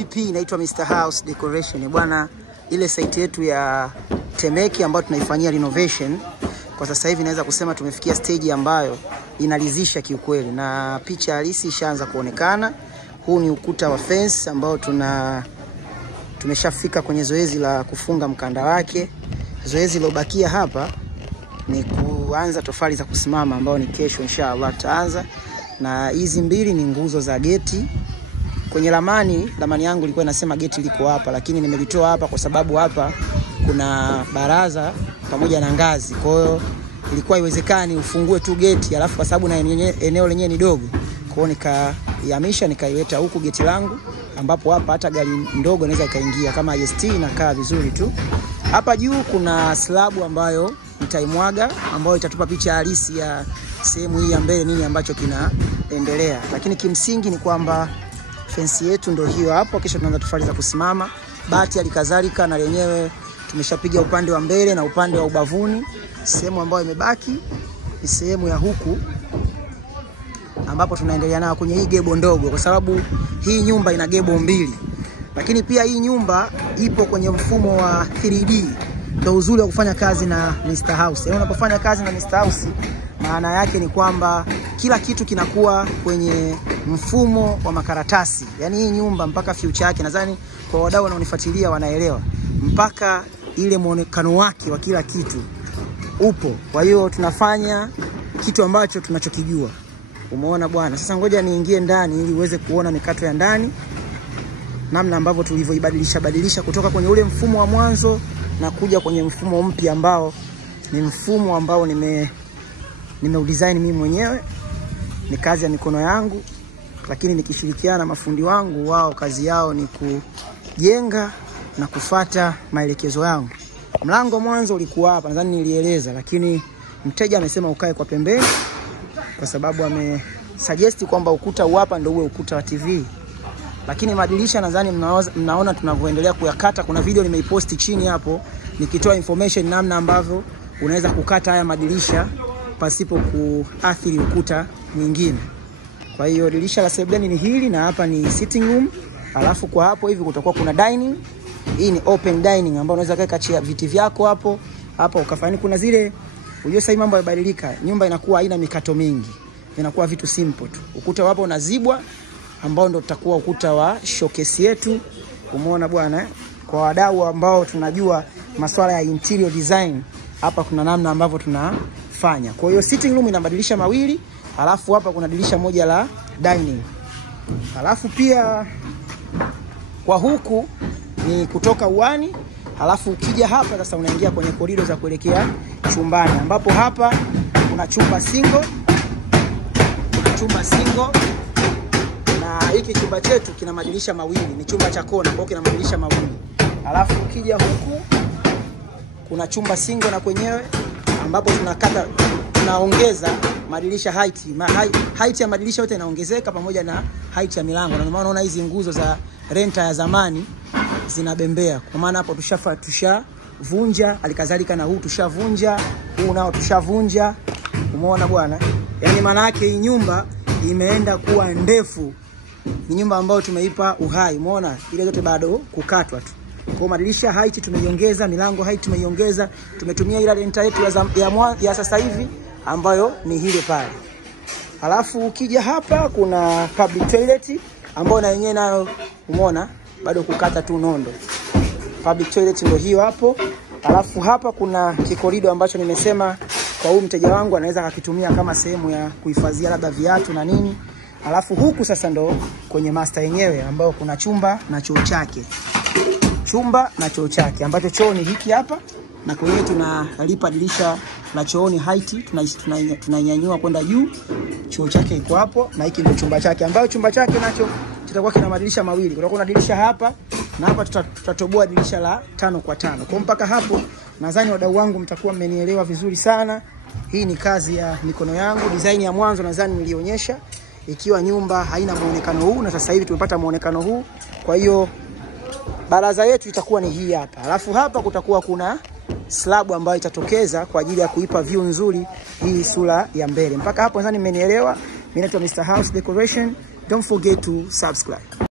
Vipi, inaitwa Mr. House Decoration. Bwana, ile site yetu ya Temeke ambayo tunaifanyia renovation kwa sasa hivi naweza kusema tumefikia stage ambayo inalizisha kiukweli na picha halisi ishaanza kuonekana. Huu ni ukuta wa fence ambao tumeshafika kwenye zoezi la kufunga mkanda wake. Zoezi lilobakia hapa ni kuanza tofali za kusimama ambao ni kesho inshallah tutaanza. Na hizi mbili ni nguzo za geti. Kwenye ramani yangu ilikuwa inasema geti liko hapa, lakini nimelitoa hapa kwa sababu hapa kuna baraza pamoja na ngazi. Kwa hiyo ilikuwa iwezekani ufungue tu geti alafu kwa sababu na eneo lenyewe ni dogo. Kwa hiyo nikaihamisha nikaileta huku geti langu ambapo hapa hata gari ndogo inaweza ikaingia kama IST inakaa vizuri tu. Hapa juu kuna slab ambayo nitaimwaga ambayo itatupa picha halisi ya sehemu hii ya mbele nini ambacho kinaendelea. Lakini kimsingi ni kwamba fence yetu ndio hiyo hapo, kisha tunaanza tofali za kusimama. Bati alikadhalika na lenyewe tumeshapiga upande wa mbele na upande wa ubavuni. Sehemu ambayo imebaki ni sehemu ya huku ambapo tunaendelea nayo kwenye hii gebo ndogo, kwa sababu hii nyumba ina gebo mbili. Lakini pia hii nyumba ipo kwenye mfumo wa 3D. Ndio uzuri wa kufanya kazi na Mr. House. Yaani unapofanya kazi na Mr. House maana yake ni kwamba kila kitu kinakuwa kwenye mfumo wa makaratasi. Yaani hii nyumba mpaka future yake, nadhani kwa wadau wanaonifuatilia wanaelewa, mpaka ile muonekano wake wa kila kitu upo. Kwa hiyo tunafanya kitu ambacho tunachokijua. Umeona bwana? Sasa ngoja niingie ndani ili uweze kuona mikato ya ndani, namna ambavyo tulivyoibadilisha kutoka kwenye ule mfumo wa mwanzo na kuja kwenye mfumo mpya ambao ni mfumo ambao nimeudesign mimi mwenyewe. Ni kazi ya mikono yangu, lakini nikishirikiana na mafundi wangu. Wao kazi yao ni kujenga na kufuata maelekezo yangu. Mlango mwanzo ulikuwa hapa, nadhani nilieleza, lakini mteja amesema ukae kwa pembeni kwa sababu amesuggest kwamba ukuta hapa ndio uwe ukuta wa TV. Lakini madirisha nadhani mnaona tunavyoendelea kuyakata. Kuna video nimeiposti chini hapo nikitoa information namna ambavyo unaweza kukata haya madirisha pasipo kuathiri ukuta mwingine. Kwa hiyo dirisha la sebuleni ni hili na hapa ni sitting room. Alafu kwa hapo hivi kutakuwa kuna dining. Hii ni open dining ambayo unaweza kuweka chia viti vyako hapo. Hapa ukafanya kuna zile, unajua sasa mambo yabadilika. Nyumba inakuwa haina mikato mingi. Inakuwa vitu simple tu. Ukuta hapo unazibwa ambao ndio tutakuwa ukuta wa showcase yetu. Umeona bwana? Kwa wadau ambao tunajua masuala ya interior design, hapa kuna namna ambavyo tunafanya. Kwa hiyo sitting room ina madirisha mawili, alafu hapa kuna dirisha moja la dining. Alafu pia kwa huku ni kutoka uani, alafu ukija hapa sasa unaingia kwenye korido za kuelekea chumbani, ambapo hapa kuna chumba single. Na hiki chumba chetu kina madirisha mawili, ni chumba cha kona, kwa kina madirisha mawili. Alafu ukija huku kuna chumba single na kwenyewe ambapo tunaongeza madirisha height ya madirisha yote inaongezeka pamoja na height ya milango. Na maana unaona hizi nguzo za renta ya zamani zinabembea. Kwa maana hapo tushavunja, alikadhalika na huu tushavunja, huu nao tushavunja. Umeona bwana? Yaani maana yake hii nyumba imeenda kuwa ndefu. Ni nyumba ambayo tumeipa uhai. Umeona? Ile zote bado kukatwa tu. Kwa madirisha height tumeiongeza, milango height tumeiongeza. Tumetumia ile renta yetu ya sasa hivi ambayo ni hile pale. Alafu ukija hapa kuna public toilet ambayo na yenyewe nayo umeona bado kukata tu nondo. Public toilet ndio hiyo hapo. Alafu hapa kuna kikorido ambacho nimesema kwa huyu mteja wangu anaweza akakitumia kama sehemu ya kuhifadhia labda viatu na nini. Alafu huku sasa ndo kwenye master yenyewe ambao kuna chumba na choo chake. Chumba na choo chake ambacho choo ni hiki hapa, na kwa hiyo tunalipa dirisha la chooni height, tunainyanyua kwenda juu. Choo chake iko hapo na hiki ndio chumba chake, ambao chumba chake nacho kitakuwa kina madirisha mawili. Kutakuwa na dirisha hapa na hapa tutatoboa dirisha la 5x5. Kwa mpaka hapo nadhani wadau wangu mtakuwa mmenielewa vizuri sana. Hii ni kazi ya mikono yangu. Design ya mwanzo nadhani nilionyesha ikiwa nyumba haina muonekano huu, na sasa hivi tumepata muonekano huu. Kwa hiyo baraza yetu itakuwa ni hii hapa. Alafu hapa kutakuwa kuna slab ambayo itatokeza kwa ajili ya kuipa view nzuri hii sura ya mbele. Mpaka hapo nadhani mmenielewa. Mimi naitwa Mr. House Decoration. Don't forget to subscribe.